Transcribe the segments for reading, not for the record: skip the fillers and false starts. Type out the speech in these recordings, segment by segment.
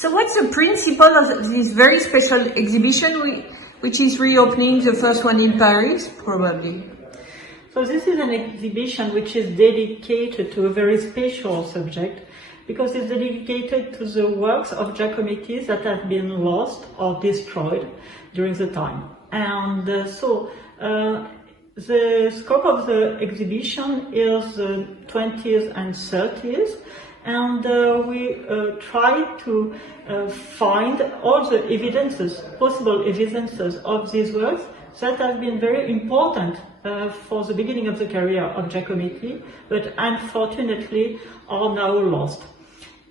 So what's the principle of this very special exhibition, which is reopening, the first one in Paris, probably? So this is an exhibition which is dedicated to a very special subject, because it's dedicated to the works of Giacometti that have been lost or destroyed during the time. And the scope of the exhibition is the 20s and 30s, and we try to find all the evidences, possible evidences of these works that have been very important for the beginning of the career of Giacometti, but unfortunately are now lost.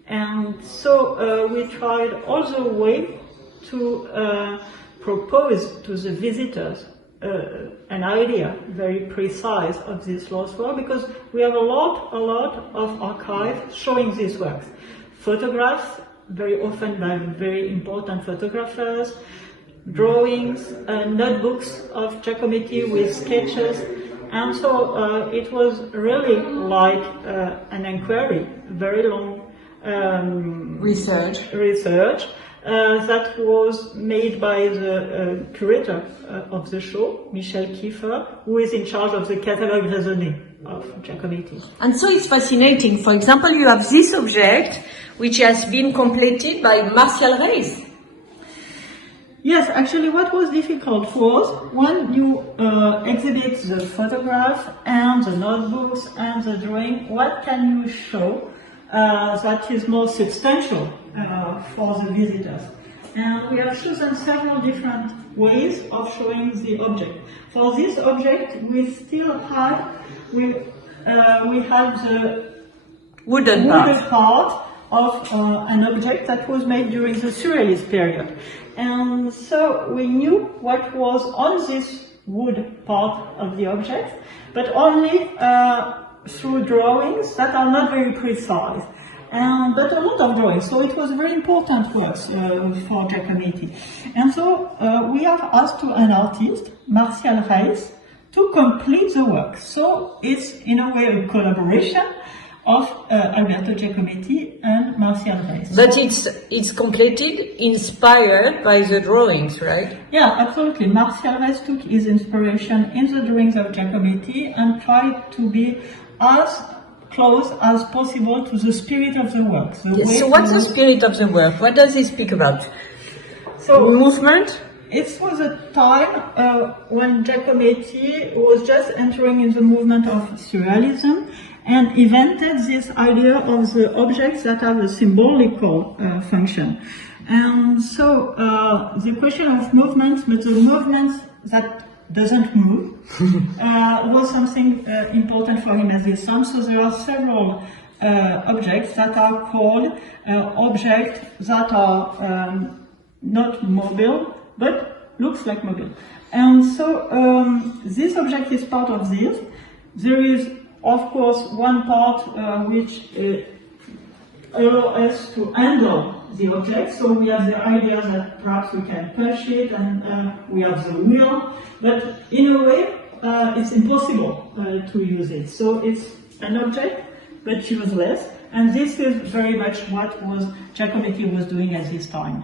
And so we tried all the way to propose to the visitors an idea, very precise, of this lost work, because we have a lot of archives showing these works. Photographs, very often by very important photographers, drawings, notebooks of Giacometti with sketches, and so it was really like an inquiry, very long research that was made by the curator of the show, Michel Kiefer, who is in charge of the catalogue raisonné of Giacometti. And so it's fascinating. For example, you have this object, which has been completed by Martial Reyes. Yes, actually what was difficult was when you exhibit the photograph and the notebooks and the drawing, what can you show that is more substantial for the visitors. And we have chosen several different ways of showing the object. For this object, we still have we have the wooden part of an object that was made during the Surrealist period. And so we knew what was on this wood part of the object, but only through drawings that are not very precise. But a lot of drawings, so it was very important works for Giacometti. And so we have asked an artist, Martial Reyes, to complete the work. So it's in a way a collaboration of Alberto Giacometti and Martial Reyes. But it's completed, inspired by the drawings, right? Yeah, absolutely. Martial Reyes took his inspiration in the drawings of Giacometti and tried to be as close as possible to the spirit of the work. Yes, so what's the spirit of the work? What does it speak about? So movement? It was a time when Giacometti was just entering in the movement of Surrealism and invented this idea of the objects that have a symbolical function. And so the question of movements, but the movements that doesn't move, was something important for him as his son. So there are several objects that are called objects that are not mobile, but looks like mobile. And so this object is part of this. There is, of course, one part which allows us to handle the object. So we have the idea that perhaps we can push it, and we have the wheel, but in a way it's impossible to use it. So it's an object, but useless, and this is very much what Giacometti was doing at his time.